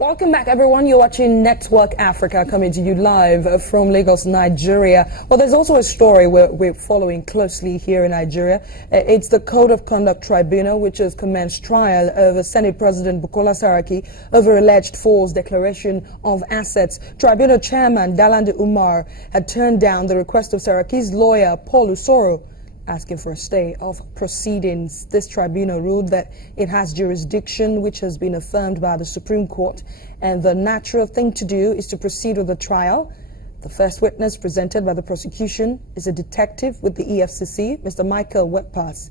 Welcome back, everyone. You're watching Network Africa, coming to you live from Lagos, Nigeria. Well, there's also a story we're following closely here in Nigeria. It's the Code of Conduct Tribunal, which has commenced trial over Senate President Bukola Saraki over alleged false declaration of assets. Tribunal Chairman Dalande Umar had turned down the request of Saraki's lawyer, Paul Usoro, asking for a stay of proceedings. This tribunal ruled that it has jurisdiction, which has been affirmed by the Supreme Court, and the natural thing to do is to proceed with the trial. The first witness presented by the prosecution is a detective with the EFCC, Mr. Michael Webpass.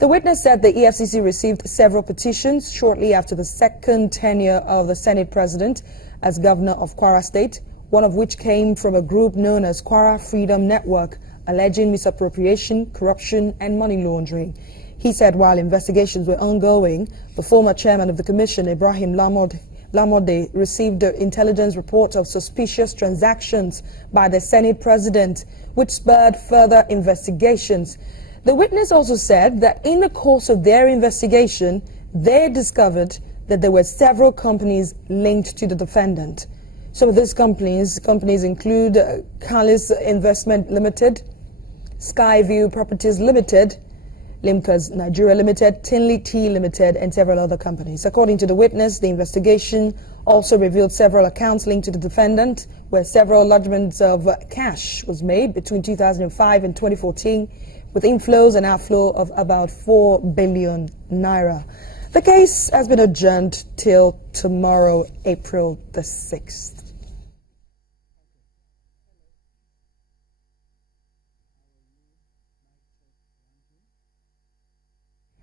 The witness said the EFCC received several petitions shortly after the second tenure of the Senate President as governor of Kwara State, one of which came from a group known as Kwara Freedom Network, alleging misappropriation, corruption, and money laundering. He said while investigations were ongoing, the former chairman of the commission, Ibrahim Lamode, received the intelligence report of suspicious transactions by the Senate president, which spurred further investigations. The witness also said that in the course of their investigation, they discovered that there were several companies linked to the defendant. Some of these companies include Calis Investment Limited, Skyview Properties Limited, Limcas Nigeria Limited, Tinley Tea Limited, and several other companies. According to the witness, the investigation also revealed several accounts linked to the defendant, where several lodgements of cash was made between 2005 and 2014, with inflows and outflow of about 4 billion naira. The case has been adjourned till tomorrow, April the 6th.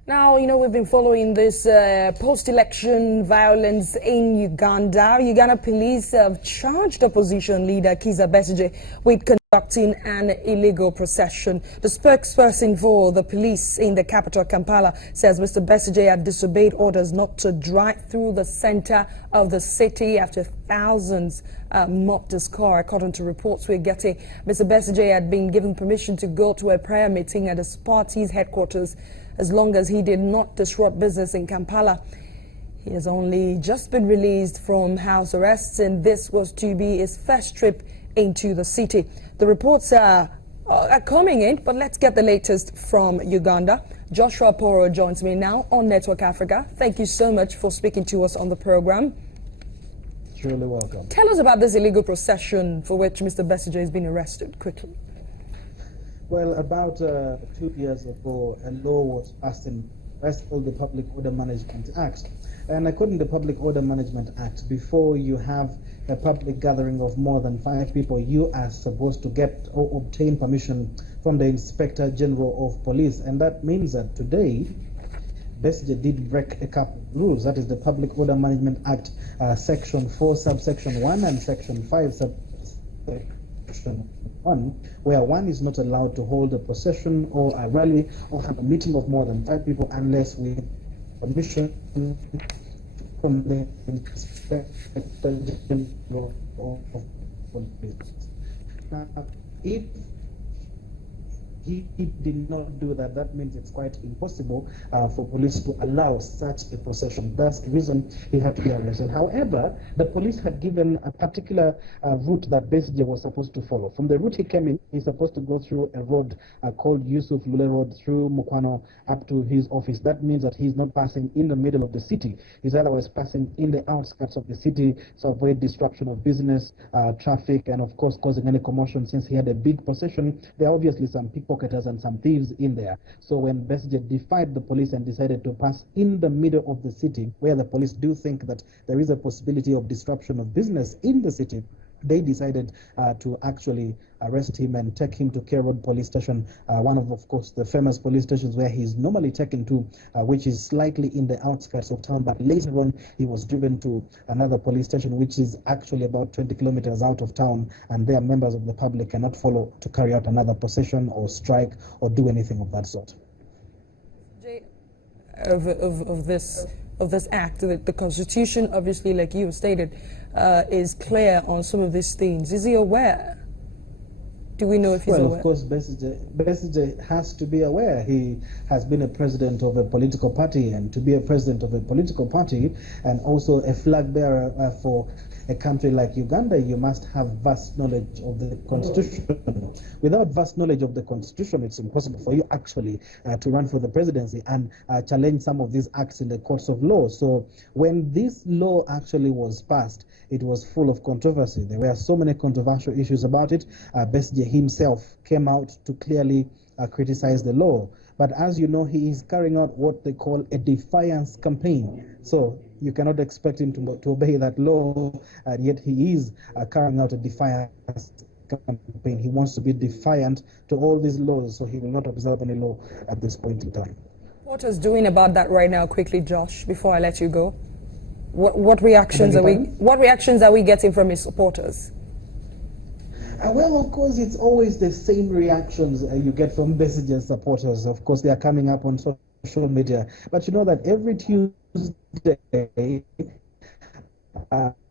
Now, you know, we've been following this post-election violence in Uganda. Uganda police have charged opposition leader Kizza Besigye with conducting an illegal procession. The spokesperson for the police in the capital, Kampala, says Mr. Besigye had disobeyed orders not to drive through the center of the city after thousands mocked his car. According to reports we're getting, Mr. Besigye had been given permission to go to a prayer meeting at his party's headquarters as long as he did not disrupt business in Kampala. He has only just been released from house arrest, and this was to be his first trip into the city. The reports are coming in, but let's get the latest from Uganda. Joshua Poro joins me now on Network Africa. Thank you so much for speaking to us on the program. Truly welcome. Tell us about this illegal procession for which Mr. Besigye has been arrested, quickly. Well, about 2 years ago, a law was passed in West called the Public Order Management Act. And according to the Public Order Management Act, before you have a public gathering of more than 5 people, you are supposed to get or obtain permission from the Inspector General of Police. And that means that today, Besigye did break a couple of rules. That is the Public Order Management Act, Section 4, subsection 1, and Section 5, subsection 1, where one is not allowed to hold a procession or a rally or have a meeting of more than 5 people unless with permission from the Inspector General of Police. Now, if he did not do that, that means it's quite impossible for police to allow such a procession. That's the reason he had to be arrested. However, the police had given a particular route that Besigye was supposed to follow. From the route he came in, he's supposed to go through a road called Yusuf Lule Road through Mukwano up to his office. That means that he's not passing in the middle of the city. He's otherwise passing in the outskirts of the city to avoid disruption of business, traffic, and of course causing any commotion. Since he had a big procession, there are obviously some pickpocketers and some thieves in there. So when Besigye defied the police and decided to pass in the middle of the city, where the police do think that there is a possibility of disruption of business in the city, they decided to actually arrest him and take him to K Road Police Station, one of course, the famous police stations where he's normally taken to, which is slightly in the outskirts of town. But later on, he was driven to another police station, which is actually about 20 kilometers out of town, and there members of the public cannot follow to carry out another procession or strike or do anything of that sort. Of this act, the Constitution, obviously, like you stated, is clear on some of these things. Is he aware? Do we know if he's Well, aware? of course, Besigye has to be aware. He has been a president of a political party, and to be a president of a political party and also a flag bearer for a country like Uganda, you must have vast knowledge of the constitution. Without vast knowledge of the constitution, it's impossible for you actually to run for the presidency and challenge some of these acts in the courts of law. So when this law actually was passed, it was full of controversy. There were so many controversial issues about it. Besigye himself came out to clearly criticize the law. But as you know, he is carrying out what they call a defiance campaign. So you cannot expect him to obey that law, and yet he is carrying out a defiance campaign. He wants to be defiant to all these laws, so he will not observe any law at this point in time. What is doing about that right now, quickly, Josh, before I let you go? What reactions are we getting from his supporters? Well, of course, it's always the same reactions you get from Besigye's supporters. Of course, they are coming up on social media. But you know that every Tuesday,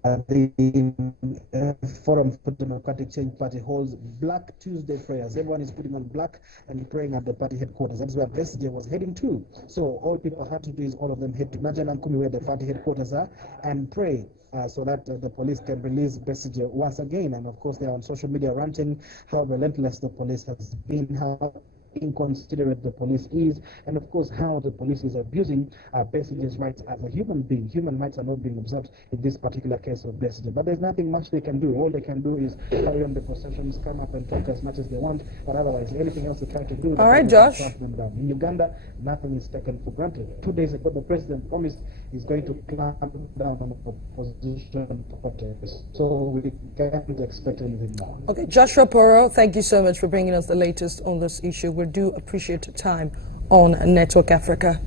the Forum for Democratic Change Party holds Black Tuesday prayers. Everyone is putting on black and praying at the party headquarters. That's where Besigye was heading to. So all people had to do is all of them head to Najanankumi, where the party headquarters are, and pray. So that the police can release Besigye once again. And of course, they are on social media ranting how relentless the police has been, how inconsiderate the police is, and of course how the police is abusing Besigye's rights as a human being. Human rights are not being observed in this particular case of Besigye. But there's nothing much they can do. All they can do is carry on the processions, come up and talk as much as they want, but otherwise anything else they try to do, all right, Josh. them down. In Uganda, nothing is taken for granted. 2 days ago, the president promised he's going to clamp down on opposition protests. So we can't expect anything more. Okay, Joshua Poro, thank you so much for bringing us the latest on this issue. We do appreciate your time on Network Africa.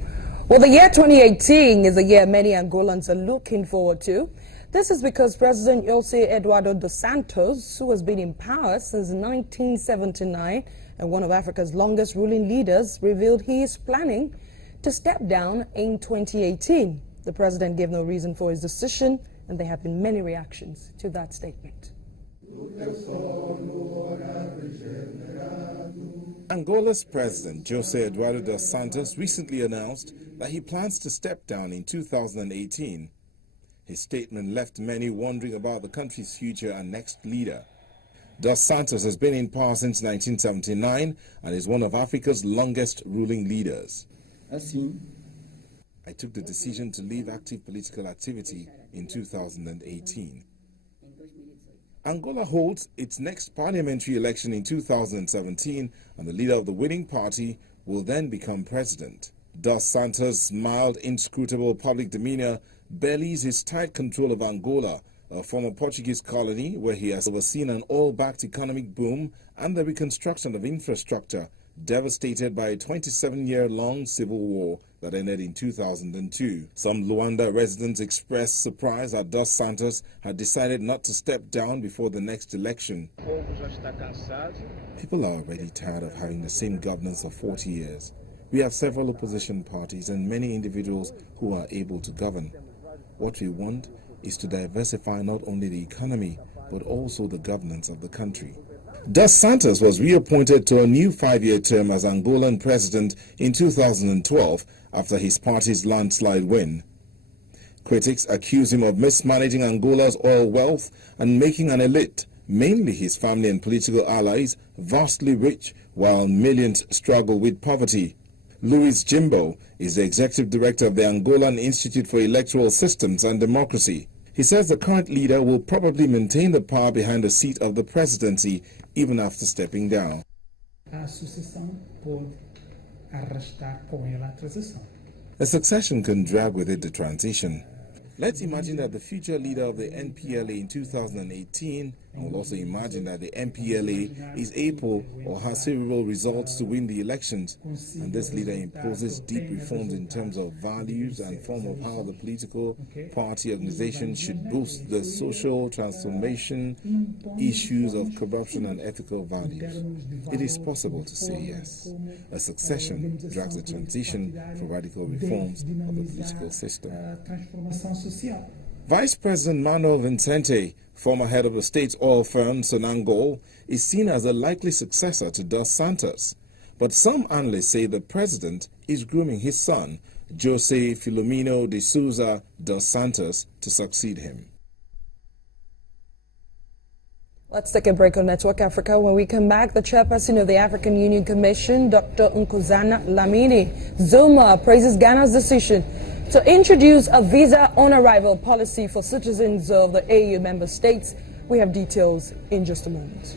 Well, the year 2018 is a year many Angolans are looking forward to. This is because President Jose Eduardo dos Santos, who has been in power since 1979 and one of Africa's longest ruling leaders, revealed he is planning to step down in 2018. The president gave no reason for his decision, and there have been many reactions to that statement. Angola's president, Jose Eduardo dos Santos, recently announced that he plans to step down in 2018. His statement left many wondering about the country's future and next leader. Dos Santos has been in power since 1979 and is one of Africa's longest ruling leaders. I took the decision to leave active political activity in 2018. Angola holds its next parliamentary election in 2017, and the leader of the winning party will then become president. Dos Santos' mild, inscrutable public demeanor belies his tight control of Angola, a former Portuguese colony where he has overseen an oil-backed economic boom and the reconstruction of infrastructure devastated by a 27-year-long civil war that ended in 2002. Some Luanda residents expressed surprise that Dos Santos had decided not to step down before the next election. People are already tired of having the same governance for 40 years. We have several opposition parties and many individuals who are able to govern. What we want is to diversify not only the economy, but also the governance of the country. Dos Santos was reappointed to a new 5-year term as Angolan president in 2012 after his party's landslide win. Critics accuse him of mismanaging Angola's oil wealth and making an elite, mainly his family and political allies, vastly rich while millions struggle with poverty. Luis Jimbo is the executive director of the Angolan Institute for Electoral Systems and Democracy. He says the current leader will probably maintain the power behind the seat of the presidency even after stepping down. A succession can drag with it the transition. Let's imagine that the future leader of the NPLA in 2018, and we'll also imagine that the NPLA is able or has favorable results to win the elections, and this leader imposes deep reforms in terms of values and form of how the political party organization should boost the social transformation, issues of corruption and ethical values. It is possible to say yes. A succession drags the transition for radical reforms of the political system. Vice President Manuel Vincente, former head of the state's oil firm Angola, is seen as a likely successor to Dos Santos. But some analysts say the president is grooming his son, Jose Filomeno de Souza dos Santos, to succeed him. Let's take a break on Network Africa. When we come back, the chairperson of the African Union Commission, Dr. Nkosana Lamini Zuma, praises Ghana's decision to introduce a visa on arrival policy for citizens of the AU member states. We have details in just a moment.